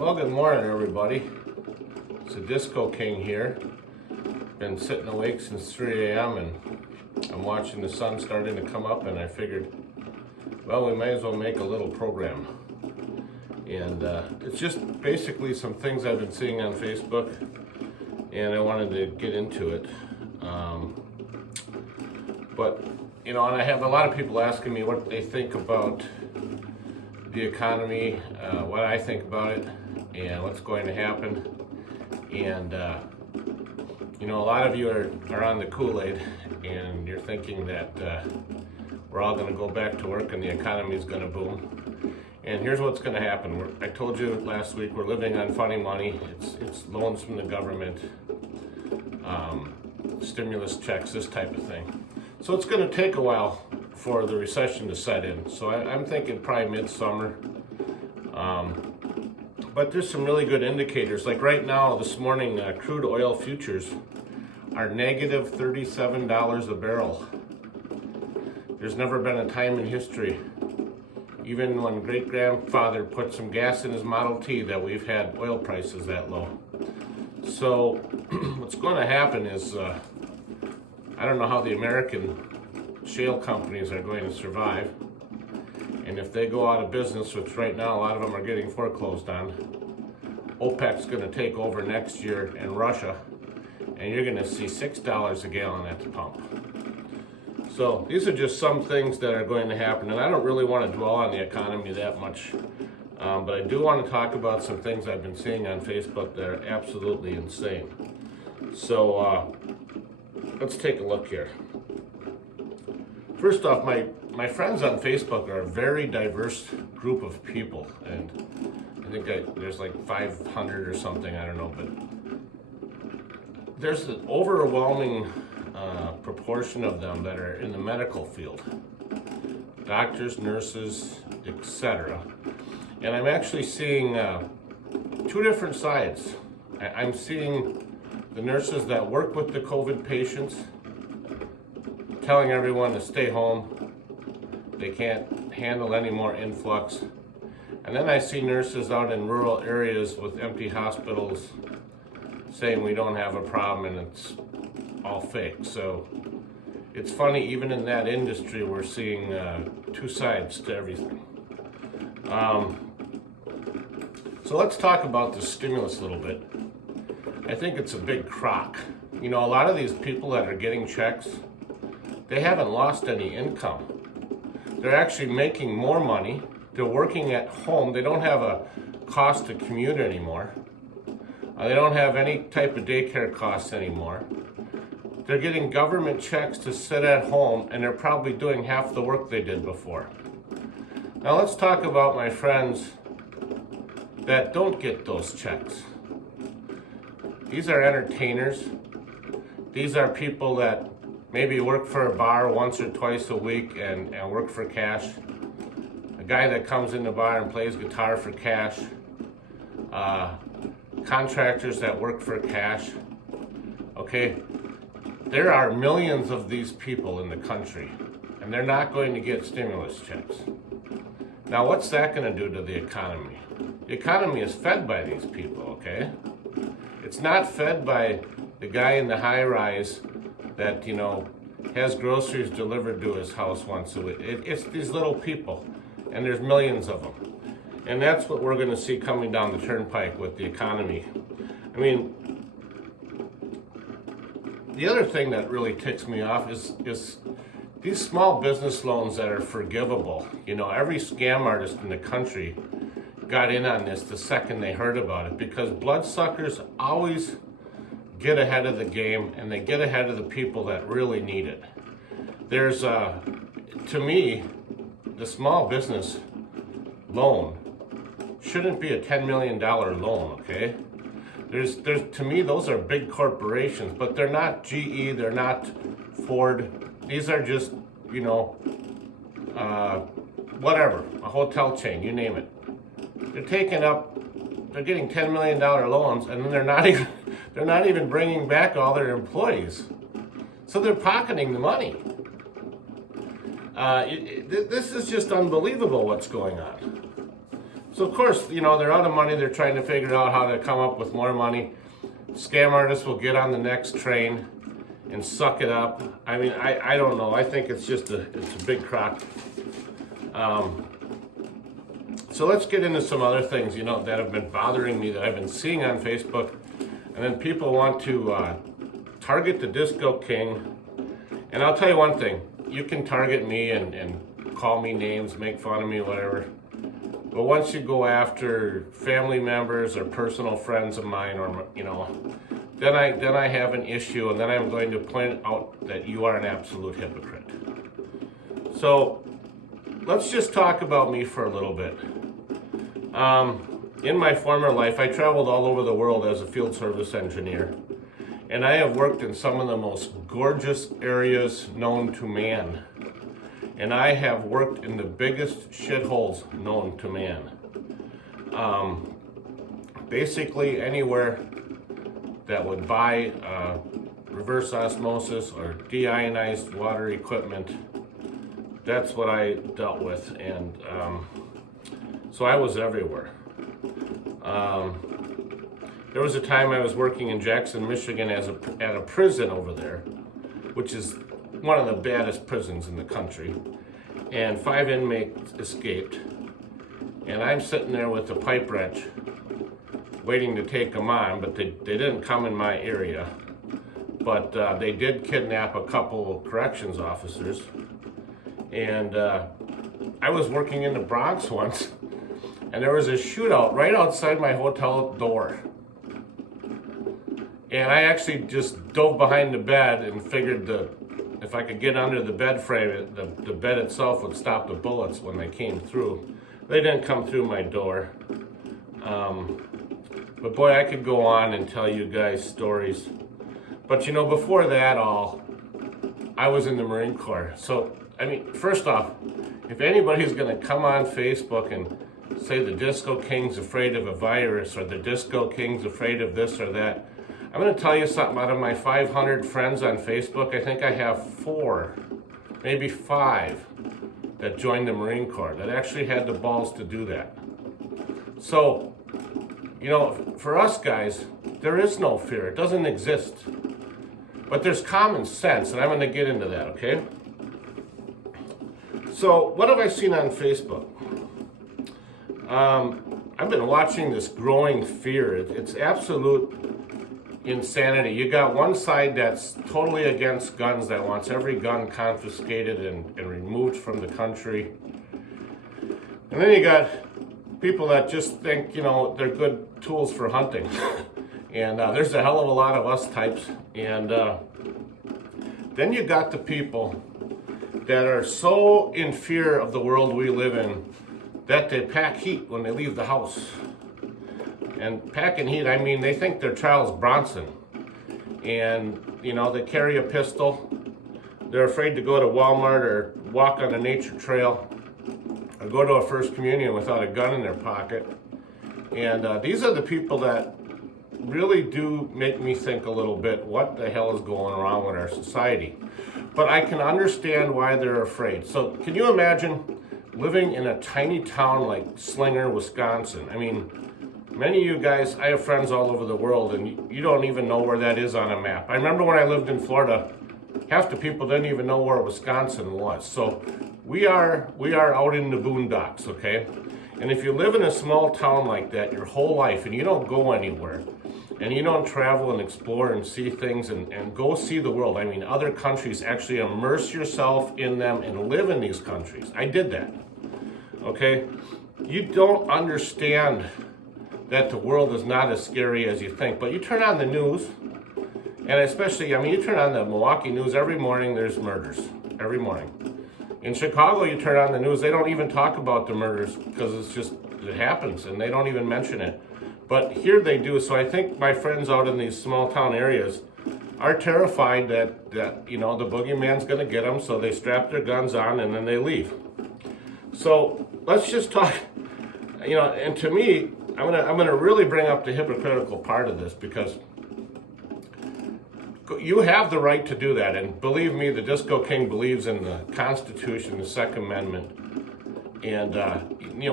Well, good morning, everybody. It's the Disco King here. Been sitting awake since 3 a.m. and I'm watching the sun starting to come up, and I figured, well, we might as well make a little program. And it's just basically some things I've been seeing on Facebook, and I wanted to get into it. But, and I have a lot of people asking me what they think about the economy, what I think about it, and what's going to happen. And a lot of you are on the Kool-Aid, and you're thinking that we're all going to go back to work and the economy is going to boom. And here's what's going to happen. I told you last week, we're living on funny money. It's loans from the government, stimulus checks, this type of thing. So it's going to take a while for the recession to set in. So I'm thinking probably midsummer. But there's some really good indicators. Like right now, this morning, crude oil futures are negative $37 a barrel. There's never been a time in history, even when great-grandfather put some gas in his Model T, that we've had oil prices that low. So what's going to happen is, I don't know how the American shale companies are going to survive. And if they go out of business, which right now a lot of them are getting foreclosed on, OPEC's going to take over next year, and Russia, and you're going to see $6 a gallon at the pump. So these are just some things that are going to happen, and I don't really want to dwell on the economy that much, but I do want to talk about some things I've been seeing on Facebook that are absolutely insane. So let's take a look here. First off, my friends on Facebook are a very diverse group of people, and I think there's like 500 or something, I don't know, but there's an overwhelming proportion of them that are in the medical field, doctors, nurses, etc. And I'm actually seeing two different sides. I'm seeing the nurses that work with the COVID patients telling everyone to stay home. They can't handle any more influx. And then I see nurses out in rural areas with empty hospitals saying we don't have a problem and it's all fake. So it's funny, even in that industry, we're seeing two sides to everything. So let's talk about the stimulus a little bit. I think it's a big crock. A lot of these people that are getting checks, they haven't lost any income. They're actually making more money. They're working at home. They don't have a cost to commute anymore. They don't have any type of daycare costs anymore. They're getting government checks to sit at home, and they're probably doing half the work they did before. Now let's talk about my friends that don't get those checks. These are entertainers. These are people that maybe work for a bar once or twice a week and work for cash. A guy that comes in the bar and plays guitar for cash. Contractors that work for cash. Okay, there are millions of these people in the country, and they're not going to get stimulus checks. Now, what's that going to do to the economy? The economy is fed by these people, okay? It's not fed by the guy in the high rise that, has groceries delivered to his house once a week. It's these little people, and there's millions of them. And that's what we're going to see coming down the turnpike with the economy. I mean, the other thing that really ticks me off is these small business loans that are forgivable. Every scam artist in the country got in on this the second they heard about it, because bloodsuckers always get ahead of the game, and they get ahead of the people that really need it. There's, to me, the small business loan shouldn't be a $10 million loan, okay? There's to me, those are big corporations, but they're not GE, they're not Ford. These are just, whatever, a hotel chain, you name it. They're getting $10 million loans, and then they're not even bringing back all their employees. So they're pocketing the money. This is just unbelievable what's going on. So of course, they're out of money. They're trying to figure out how to come up with more money. Scam artists will get on the next train and suck it up. I mean, I don't know. I think it's just it's a big crock. So let's get into some other things, that have been bothering me that I've been seeing on Facebook. And then people want to target the Disco King. And I'll tell you one thing. You can target me and call me names, make fun of me, whatever. But once you go after family members or personal friends of mine, or then I have an issue, and then I'm going to point out that you are an absolute hypocrite. So let's just talk about me for a little bit. In my former life, I traveled all over the world as a field service engineer, and I have worked in some of the most gorgeous areas known to man. And I have worked in the biggest shitholes known to man. Basically anywhere that would buy reverse osmosis or deionized water equipment, that's what I dealt with. And so I was everywhere. There was a time I was working in Jackson, Michigan at a prison over there, which is one of the baddest prisons in the country, and 5 inmates escaped, and I'm sitting there with a pipe wrench waiting to take them on, but they didn't come in my area, but they did kidnap a couple of corrections officers. And I was working in the Bronx once, and there was a shootout right outside my hotel door. And I actually just dove behind the bed and figured if I could get under the bed frame, the bed itself would stop the bullets when they came through. They didn't come through my door. But boy, I could go on and tell you guys stories. But before that all, I was in the Marine Corps. So, I mean, first off, if anybody's gonna come on Facebook and say the Disco King's afraid of a virus, or the Disco King's afraid of this or that, I'm going to tell you something. Out of my 500 friends on Facebook, I think I have 4, maybe 5 that joined the Marine Corps that actually had the balls to do that. So, for us guys, there is no fear. It doesn't exist. But there's common sense, and I'm going to get into that, okay? So, what have I seen on Facebook? I've been watching this growing fear. It's absolute insanity. You got one side that's totally against guns, that wants every gun confiscated and removed from the country. And then you got people that just think, they're good tools for hunting. And there's a hell of a lot of us types. And then you got the people that are so in fear of the world we live in that they pack heat when they leave the house. And packing heat, I mean, they think they're Charles Bronson. And, they carry a pistol. They're afraid to go to Walmart or walk on a nature trail or go to a First Communion without a gun in their pocket. And these are the people that really do make me think a little bit, what the hell is going on with our society? But I can understand why they're afraid. So can you imagine living in a tiny town like Slinger, Wisconsin? I mean, many of you guys, I have friends all over the world, and you don't even know where that is on a map. I remember when I lived in Florida, half the people didn't even know where Wisconsin was. So we are out in the boondocks, okay? And if you live in a small town like that your whole life and you don't go anywhere, and you don't travel and explore and see things and go see the world, I mean, other countries, actually immerse yourself in them and live in these countries. I did that, okay? You don't understand that the world is not as scary as you think. But you turn on the news, and especially, I mean, you turn on the Milwaukee news, every morning there's murders, every morning. In Chicago, you turn on the news, they don't even talk about the murders because it happens, and they don't even mention it. But here they do. So I think my friends out in these small town areas are terrified that the boogeyman's going to get them, so they strap their guns on and then they leave. So let's just talk, and to me, I'm gonna really bring up the hypocritical part of this, because you have the right to do that, and believe me, the Disco King believes in the Constitution, the Second Amendment, and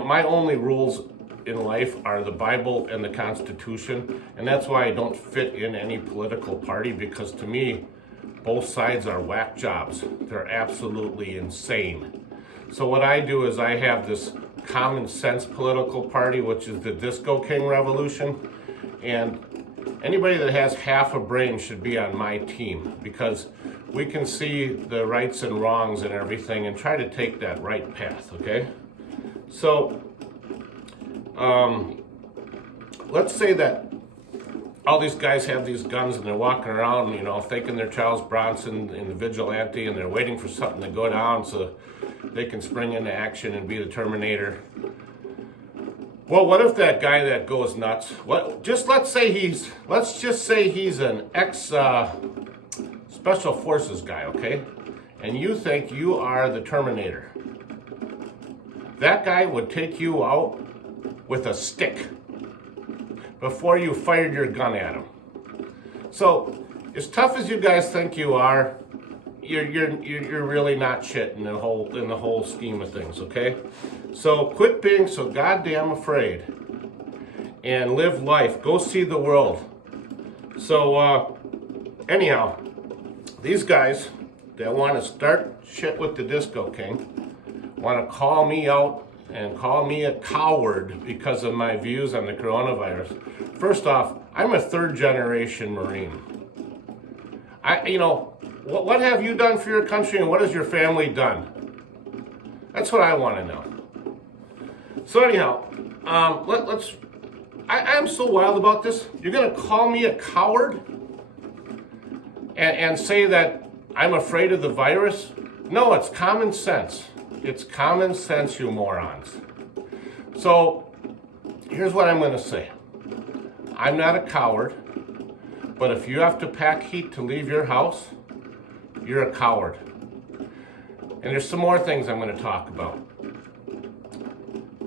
my only rules in life are the Bible and the Constitution, and that's why I don't fit in any political party, because to me, both sides are whack jobs. They're absolutely insane. So what I do is I have this common sense political party, which is the Disco King Revolution, and anybody that has half a brain should be on my team, because we can see the rights and wrongs and everything and try to take that right path, okay? So, let's say that all these guys have these guns and they're walking around, you know, thinking they're Charles Bronson and the vigilante, and they're waiting for something to go down so they can spring into action and be the Terminator. Well, what if that guy that goes nuts, let's just say he's an ex Special Forces guy, okay? And you think you are the Terminator. That guy would take you out with a stick before you fired your gun at him. So, as tough as you guys think you are, you're really not shit in the whole scheme of things, okay? So quit being so goddamn afraid and live life. Go see the world. So anyhow, these guys that want to start shit with the Disco King want to call me out and call me a coward because of my views on the coronavirus. First off, I'm a third-generation Marine. What have you done for your country, and what has your family done? That's what I want to know. So anyhow, I'm so wild about this. You're going to call me a coward and say that I'm afraid of the virus? No, it's common sense. It's common sense, you morons. So here's what I'm going to say. I'm not a coward, but if you have to pack heat to leave your house, you're a coward. And there's some more things I'm going to talk about.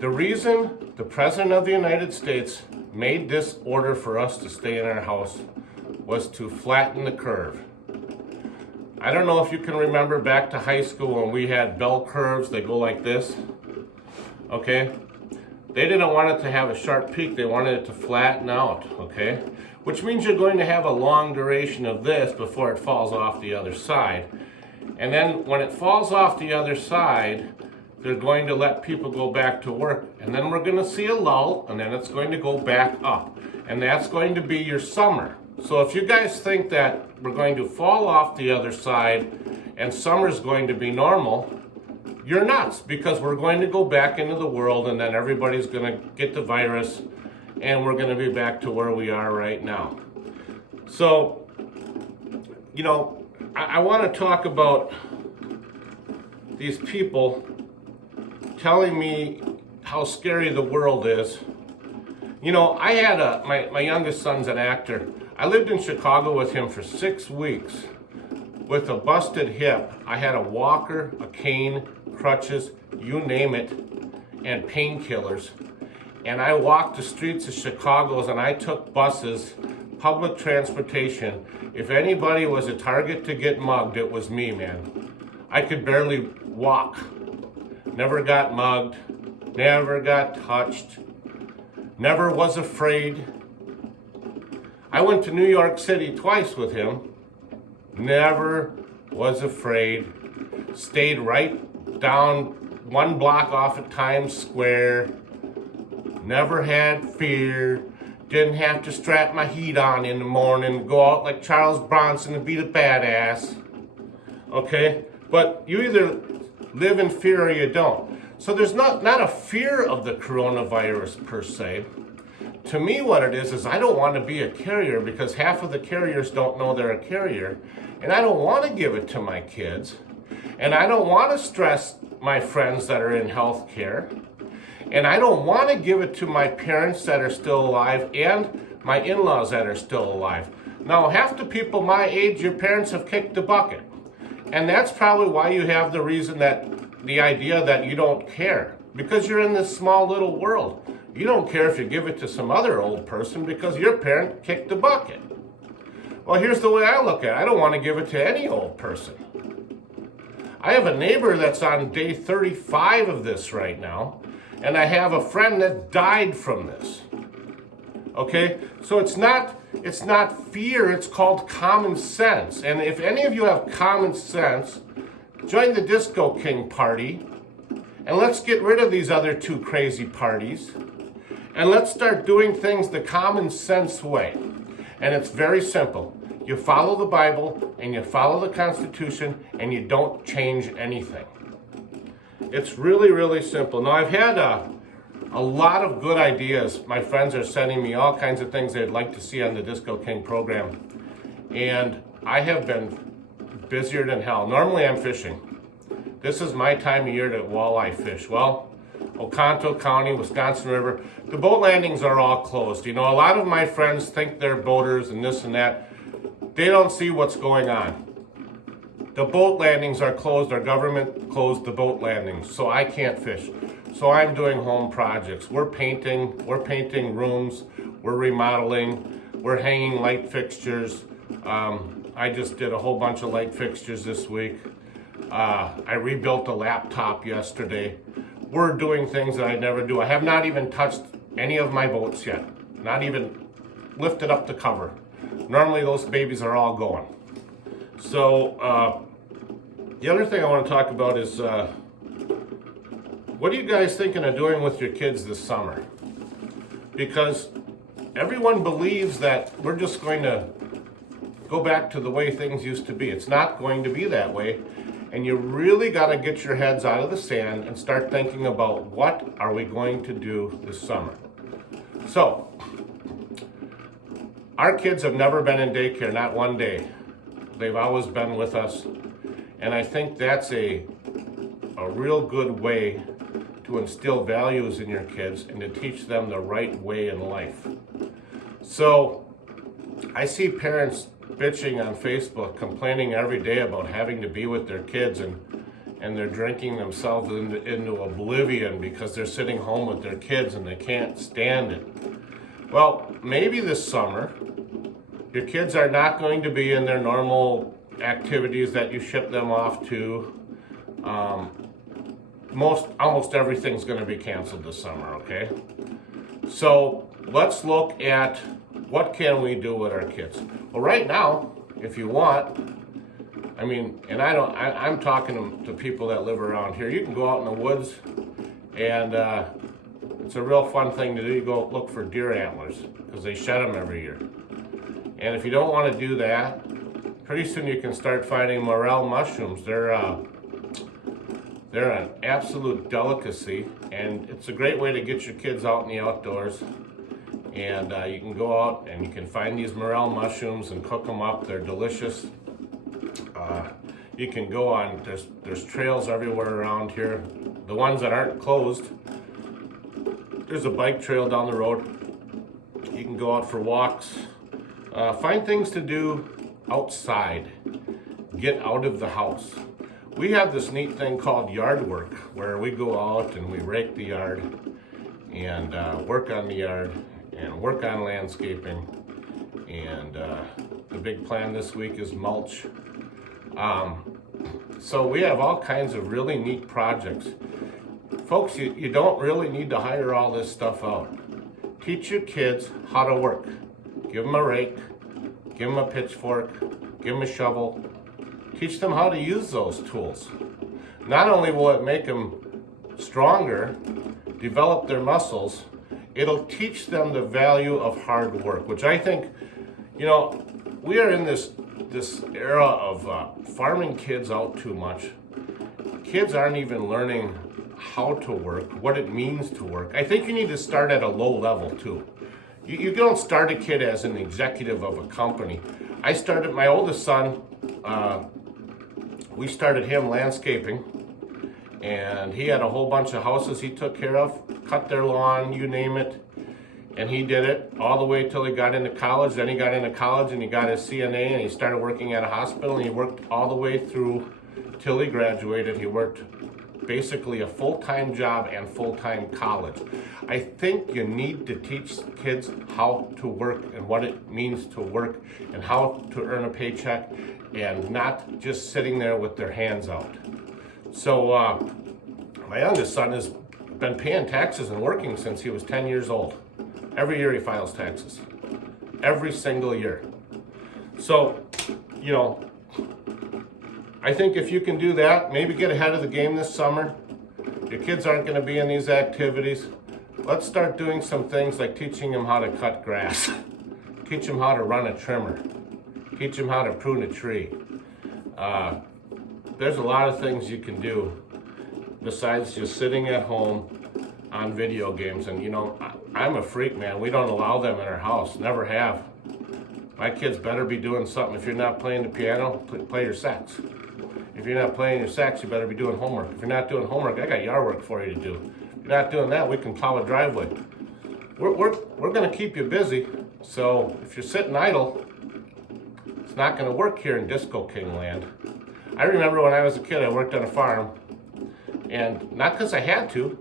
The reason the President of the United States made this order for us to stay in our house was to flatten the curve. I don't know if you can remember back to high school when we had bell curves, they go like this. Okay? They didn't want it to have a sharp peak, they wanted it to flatten out, okay? Which means you're going to have a long duration of this before it falls off the other side. And then when it falls off the other side, they're going to let people go back to work. And then we're going to see a lull, and then it's going to go back up. And that's going to be your summer. So if you guys think that we're going to fall off the other side and summer's going to be normal, you're nuts, because we're going to go back into the world, and then everybody's going to get the virus, and we're going to be back to where we are right now. So, I want to talk about these people telling me how scary the world is. I had my youngest son's an actor. I lived in Chicago with him for 6 weeks with a busted hip. I had a walker, a cane, crutches, you name it, and painkillers. And I walked the streets of Chicago, and I took buses, public transportation. If anybody was a target to get mugged, it was me, man. I could barely walk. Never got mugged, never got touched, never was afraid. I went to New York City twice with him, never was afraid, stayed right down 1 block off of Times Square, never had fear, didn't have to strap my heat on in the morning, go out like Charles Bronson and be the badass, okay? But you either live in fear or you don't. So there's not a fear of the coronavirus per se. To me, what it is I don't want to be a carrier, because half of the carriers don't know they're a carrier, and I don't want to give it to my kids, and I don't want to stress my friends that are in healthcare, and I don't want to give it to my parents that are still alive and my in-laws that are still alive. Now, half the people my age, your parents have kicked the bucket. And that's probably why you have the idea that you don't care, because you're in this small little world. You don't care if you give it to some other old person because your parent kicked the bucket. Well, here's the way I look at it. I don't want to give it to any old person. I have a neighbor that's on day 35 of this right now, And I have a friend that died from this. Okay? So it's not fear, it's called common sense. And if any of you have common sense, join the Disco King party. And let's get rid of these other two crazy parties. And let's start doing things the common sense way. And it's very simple. You follow the Bible and you follow the Constitution and you don't change anything. It's really, really simple. Now, I've had a lot of good ideas. My friends are sending me all kinds of things they'd like to see on the Disco King program. And I have been busier than hell. Normally I'm fishing. This is my time of year to walleye fish. Well, Oconto County, Wisconsin River, the boat landings are all closed. You know, a lot of my friends think they're boaters and this and that. They don't see what's going on. The boat landings are closed. Our government closed the boat landings, so I can't fish. So I'm doing home projects. We're painting rooms, we're remodeling, we're hanging light fixtures. I just did a whole bunch of light fixtures this week. I rebuilt a laptop yesterday. We're doing things that I never do. I have not even touched any of my boats yet. Not even lifted up the cover. Normally those babies are all going. So the other thing I want to talk about is what are you guys thinking of doing with your kids this summer? Because everyone believes that we're just going to go back to the way things used to be. It's not going to be that way. And you really got to get your heads out of the sand and start thinking about what are we going to do this summer. So, our kids have never been in daycare, not one day. They've always been with us. And I think that's a real good way to instill values in your kids and to teach them the right way in life. So, I see parents bitching on Facebook, complaining every day about having to be with their kids, and they're drinking themselves into oblivion because they're sitting home with their kids and they can't stand it. Well, maybe this summer, your kids are not going to be in their normal activities that you ship them off to. Almost everything's going to be canceled this summer, okay? So let's look at what can we do with our kids. Well, right now, if you want, I mean, and I'm talking to people that live around here. You can go out in the woods, and it's a real fun thing to do. You go look for deer antlers because they shed them every year. And if you don't want to do that, pretty soon you can start finding morel mushrooms. They're an absolute delicacy, and it's a great way to get your kids out in the outdoors. And you can go out and you can find these morel mushrooms and cook them up. They're delicious. You can go on, there's trails everywhere around here. The ones that aren't closed, there's a bike trail down the road. You can go out for walks. Find things to do outside. Get out of the house. We have this neat thing called yard work, where we go out and we rake the yard and work on the yard and work on landscaping. And the big plan this week is mulch. So we have all kinds of really neat projects. Folks, you don't really need to hire all this stuff out. Teach your kids how to work. Give them a rake, give them a pitchfork, give them a shovel. Teach them how to use those tools. Not only will it make them stronger, develop their muscles, it'll teach them the value of hard work, which I think, you know, we are in this era of farming kids out too much. Kids aren't even learning how to work, what it means to work. I think you need to start at a low level too. You don't start a kid as an executive of a company. I started my oldest son, we started him landscaping, and he had a whole bunch of houses he took care of, cut their lawn, you name it, and he did it all the way till he got into college. Then he got into college and he got his CNA and he started working at a hospital, and he worked all the way through till he graduated. He worked basically a full-time job and full-time college. I think you need to teach kids how to work and what it means to work and how to earn a paycheck and not just sitting there with their hands out. So my youngest son is been paying taxes and working since he was 10 years old. Every year he files taxes. Every single year. So, you know, I think if you can do that, maybe get ahead of the game this summer. Your kids aren't going to be in these activities. Let's start doing some things like teaching them how to cut grass. Teach them how to run a trimmer. Teach them how to prune a tree. There's a lot of things you can do besides just sitting at home on video games. And you know, I'm a freak, man. We don't allow them in our house. Never have. My kids better be doing something. If you're not playing the piano, play your sax. If you're not playing your sax, you better be doing homework. If you're not doing homework, I got yard work for you to do. If you're not doing that, we can plow a driveway. We're going to keep you busy. So if you're sitting idle, it's not going to work here in Disco King land. I remember when I was a kid, I worked on a farm. And not because I had to,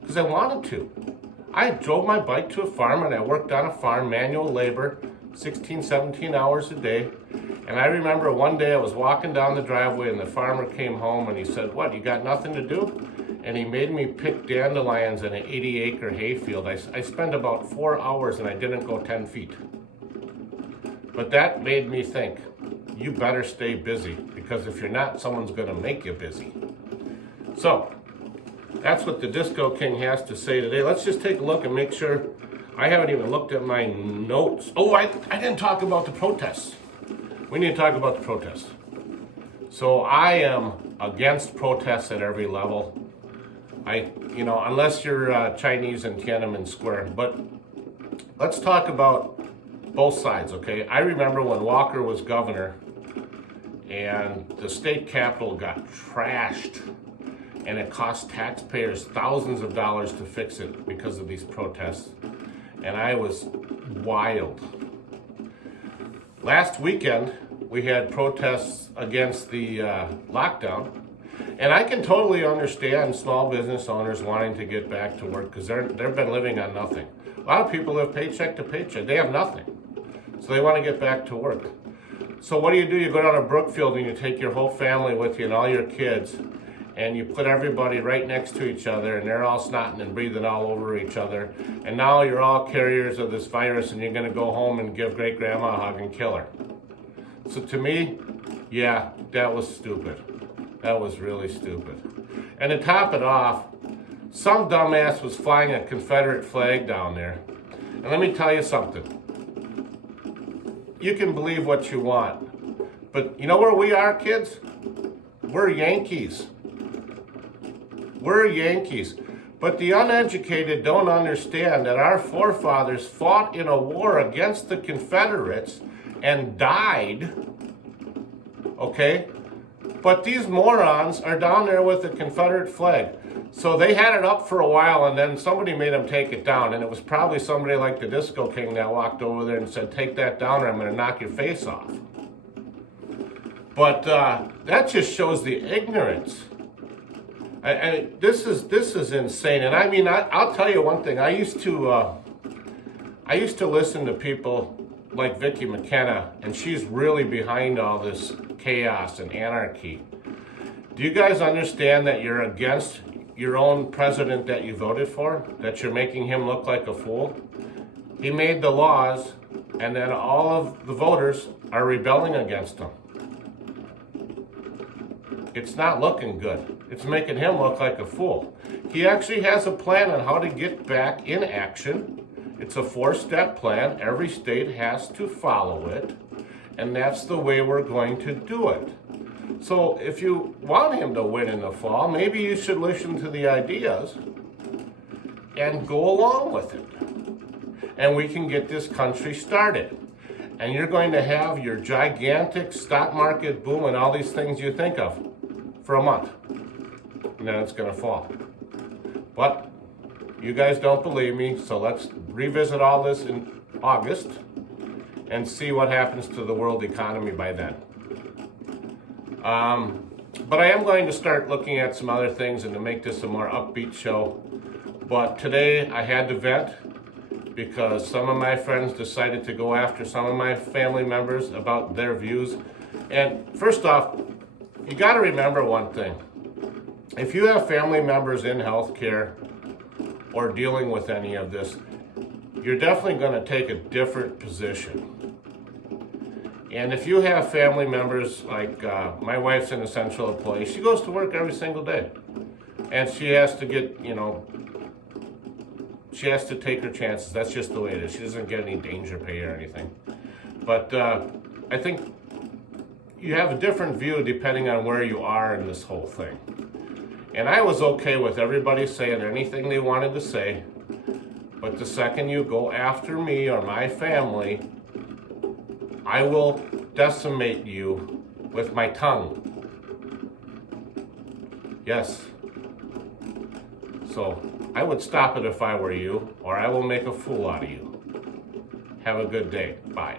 because I wanted to. I drove my bike to a farm and I worked on a farm, manual labor, 16, 17 hours a day. And I remember one day I was walking down the driveway and the farmer came home and he said, "What, you got nothing to do?" And he made me pick dandelions in an 80-acre hayfield. I spent about 4 hours and I didn't go 10 feet. But that made me think, you better stay busy, because if you're not, someone's going to make you busy. So, that's what the Disco King has to say today. Let's just take a look and make sure. I haven't even looked at my notes. Oh, I didn't talk about the protests. We need to talk about the protests. So I am against protests at every level. Unless you're Chinese in Tiananmen Square. But let's talk about both sides, okay? I remember when Walker was governor and the state capitol got trashed and it cost taxpayers thousands of dollars to fix it because of these protests. And I was wild. Last weekend, we had protests against the lockdown. And I can totally understand small business owners wanting to get back to work because they've been living on nothing. A lot of people live paycheck to paycheck. They have nothing. So they want to get back to work. So what do? You go down to Brookfield and you take your whole family with you and all your kids, and you put everybody right next to each other, and they're all snotting and breathing all over each other. And now you're all carriers of this virus, and you're going to go home and give great-grandma a hug and kill her. So to me, yeah, that was stupid. That was really stupid. And to top it off, some dumbass was flying a Confederate flag down there. And let me tell you something. You can believe what you want. But you know where we are, kids? We're Yankees. We're Yankees. But the uneducated don't understand that our forefathers fought in a war against the Confederates and died. Okay? But these morons are down there with the Confederate flag. So they had it up for a while, and then somebody made them take it down. And it was probably somebody like the Disco King that walked over there and said, "Take that down or I'm going to knock your face off." But that just shows the ignorance. This is insane. And I mean, I'll tell you one thing. I used to listen to people like Vicki McKenna, and she's really behind all this chaos and anarchy. Do you guys understand that you're against your own president that you voted for? That you're making him look like a fool? He made the laws, and then all of the voters are rebelling against him. It's not looking good. It's making him look like a fool. He actually has a plan on how to get back in action. It's a 4-step plan. Every state has to follow it. And that's the way we're going to do it. So if you want him to win in the fall, maybe you should listen to the ideas and go along with it. And we can get this country started. And you're going to have your gigantic stock market boom and all these things you think of for a month. And then it's going to fall. But you guys don't believe me, so let's revisit all this in August and see what happens to the world economy by then. But I am going to start looking at some other things and to make this a more upbeat show. But today I had to vent because some of my friends decided to go after some of my family members about their views. And first off, you got to remember one thing. If you have family members in healthcare or dealing with any of this, you're definitely going to take a different position. And if you have family members, like my wife's an essential employee, she goes to work every single day. And she has to get, she has to take her chances. That's just the way it is. She doesn't get any danger pay or anything. But I think you have a different view depending on where you are in this whole thing. And I was okay with everybody saying anything they wanted to say. But the second you go after me or my family, I will decimate you with my tongue. Yes. So I would stop it if I were you, or I will make a fool out of you. Have a good day. Bye.